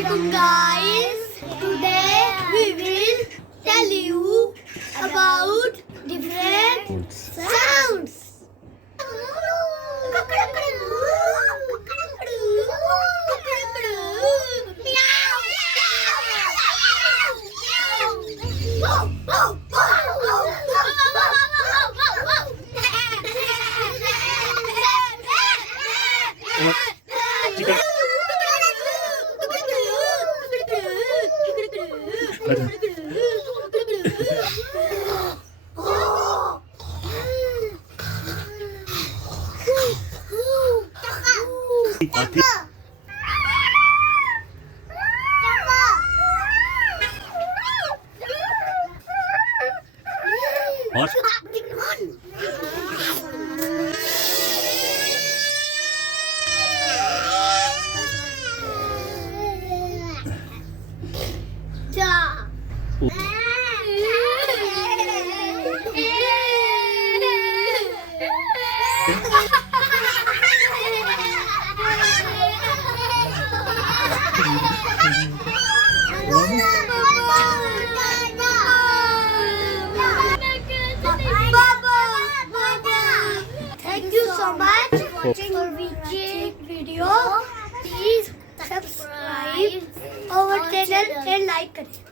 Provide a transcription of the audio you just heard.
Assalamualaikum guys. Today we will tell you about different sounds. What? Thank you so much for watching video. Please subscribe our channel and like it.